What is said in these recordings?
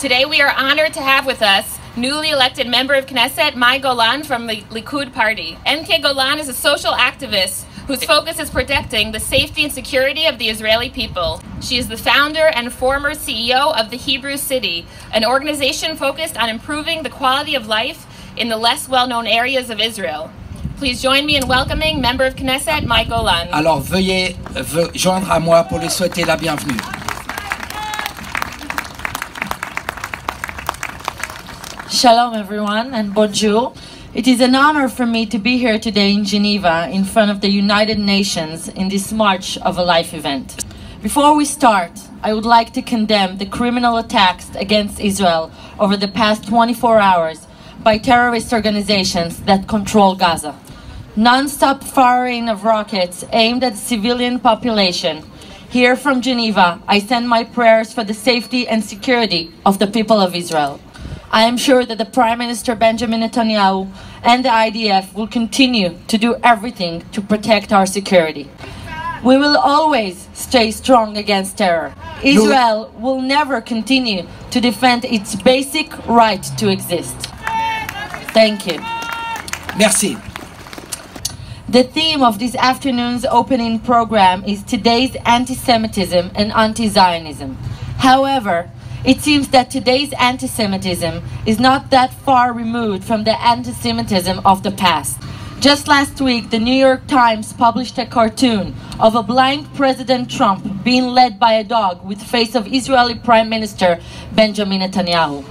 Today we are honored to have with us newly elected member of Knesset, Golan from the Likud party. Golan is a social activist whose focus is protecting the safety and security of the Israeli people. She is the founder and former CEO of the Hebrew City, an organization focused on improving the quality of life in the less well-known areas of Israel. Please join me in welcoming member of Knesset, Golan. Alors veuillez joindre à moi pour lui souhaiter la bienvenue. Shalom everyone and bonjour. It is an honor for me to be here today in Geneva in front of the United Nations in this March of a Life event. Before we start, I would like to condemn the criminal attacks against Israel over the past 24 hours by terrorist organizations that control Gaza. Non-stop firing of rockets aimed at the civilian population. Here from Geneva, I send my prayers for the safety and security of the people of Israel. I am sure that the Prime Minister Benjamin Netanyahu and the IDF will continue to do everything to protect our security. We will always stay strong against terror. Israel will never continue to defend its basic right to exist. Thank you. Merci. The theme of this afternoon's opening program is today's anti-Semitism and anti-Zionism. However, it seems that today's anti-Semitism is not that far removed from the anti-Semitism of the past. Just last week, the New York Times published a cartoon of a blind President Trump being led by a dog with the face of Israeli Prime Minister Benjamin Netanyahu.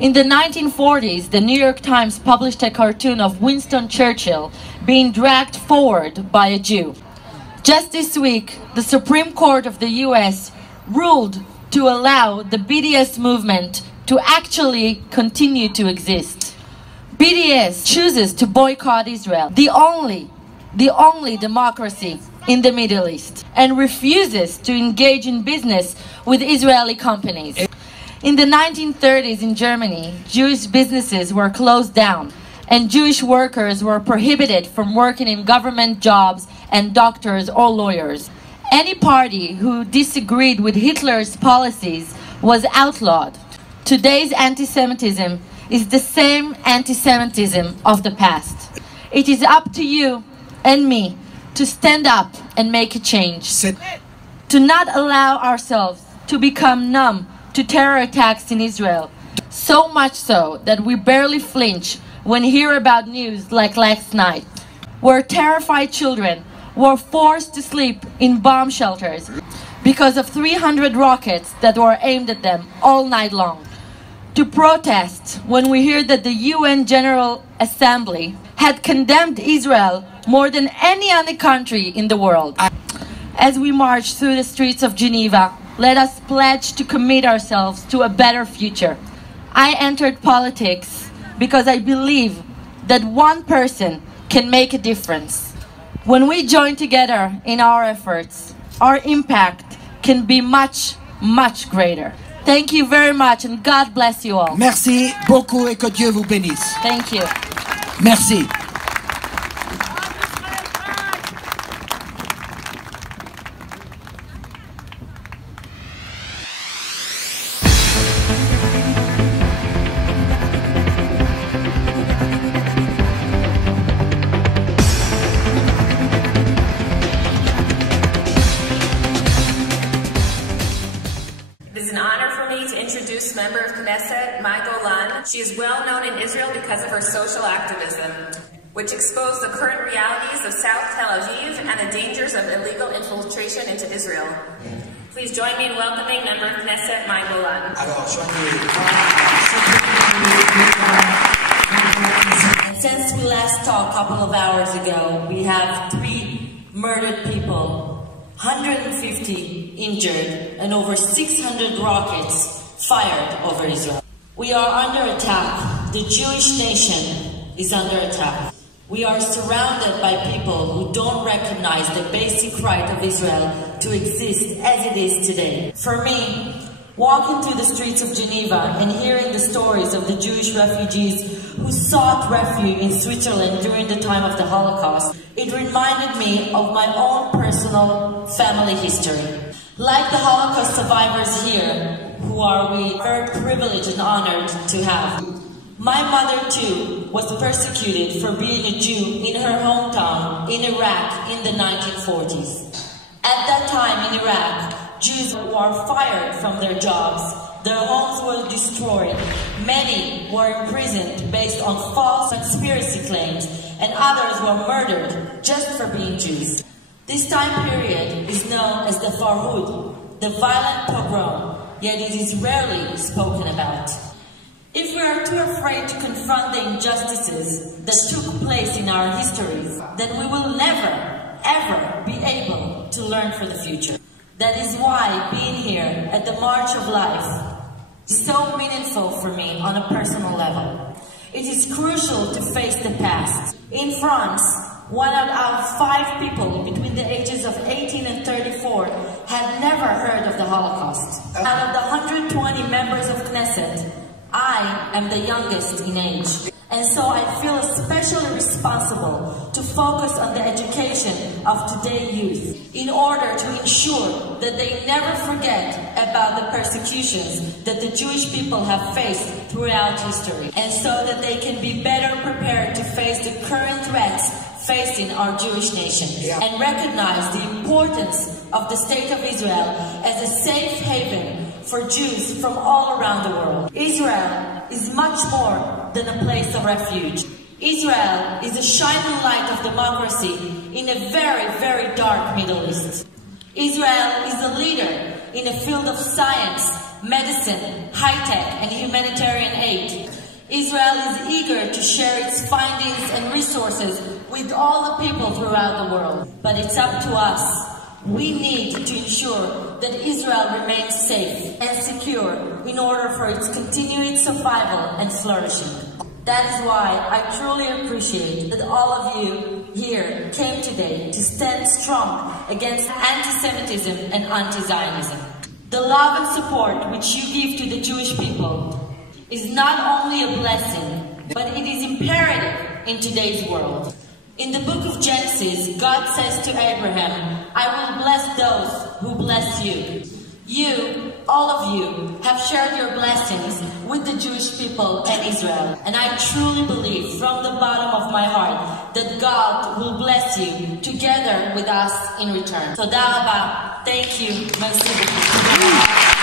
In the 1940s, the New York Times published a cartoon of Winston Churchill being dragged forward by a Jew. Just this week, the Supreme Court of the US ruled to allow the BDS movement to actually continue to exist. BDS chooses to boycott Israel, the only democracy in the Middle East, and refuses to engage in business with Israeli companies. In the 1930s in Germany, Jewish businesses were closed down, and Jewish workers were prohibited from working in government jobs and doctors or lawyers. Any party who disagreed with Hitler's policies was outlawed. Today's anti-Semitism is the same anti-Semitism of the past. It is up to you and me to stand up and make a change. To not allow ourselves to become numb to terror attacks in Israel. So much so that we barely flinch when we hear about news like last night, where terrified children were forced to sleep in bomb shelters because of 300 rockets that were aimed at them all night long. To protest when we hear that the UN General Assembly had condemned Israel more than any other country in the world. As we march through the streets of Geneva, let us pledge to commit ourselves to a better future. I entered politics because I believe that one person can make a difference. When we join together in our efforts, our impact can be much, much greater. Thank you very much and God bless you all. Merci beaucoup et que Dieu vous bénisse. Thank you. Merci. Member of Knesset, Golan. She is well known in Israel because of her social activism, which exposed the current realities of South Tel Aviv and the dangers of illegal infiltration into Israel. Please join me in welcoming Member of Knesset, Golan. And since we last talked a couple of hours ago, we have 3 murdered people, 150 injured, and over 600 rockets fired over Israel. We are under attack. The Jewish nation is under attack. We are surrounded by people who don't recognize the basic right of Israel to exist as it is today. For me, walking through the streets of Geneva and hearing the stories of the Jewish refugees who sought refuge in Switzerland during the time of the Holocaust, it reminded me of my own personal family history. Like the Holocaust survivors here, who are we very privileged and honored to have. My mother too was persecuted for being a Jew in her hometown in Iraq in the 1940s. At that time in Iraq, Jews were fired from their jobs, their homes were destroyed, many were imprisoned based on false conspiracy claims, and others were murdered just for being Jews. This time period is known as the Farhud, the violent pogrom, yet it is rarely spoken about. If we are too afraid to confront the injustices that took place in our histories, then we will never, ever be able to learn for the future. That is why being here at the March of Life is so meaningful for me on a personal level. It is crucial to face the past. In France, 1 out of 5 people between the ages of 18 and 34 had never heard of the Holocaust. Out of the 120 members of Knesset, I am the youngest in age. And so I feel especially responsible to focus on the education of today's youth in order to ensure that they never forget about the persecutions that the Jewish people have faced throughout history, and so that they can be better prepared to face the current threats facing our Jewish nation, and recognize the importance of the State of Israel as a safe haven for Jews from all around the world. Israel is much more than a place of refuge. Israel is a shining light of democracy in a very, very dark Middle East. Israel is a leader in the field of science, medicine, high-tech, and humanitarian aid. Israel is eager to share its findings and resources with all the people throughout the world. But it's up to us. We need to ensure that Israel remains safe and secure in order for its continued survival and flourishing. That is why I truly appreciate that all of you here came today to stand strong against anti-Semitism and anti-Zionism. The love and support which you give to the Jewish people is not only a blessing, but it is imperative in today's world. In the book of Genesis, God says to Abraham, I will bless those who bless you. You, all of you, have shared your blessings with the Jewish people and Israel. And I truly believe from the bottom of my heart that God will bless you together with us in return. Toda Rabba. Thank you. Merci beaucoup.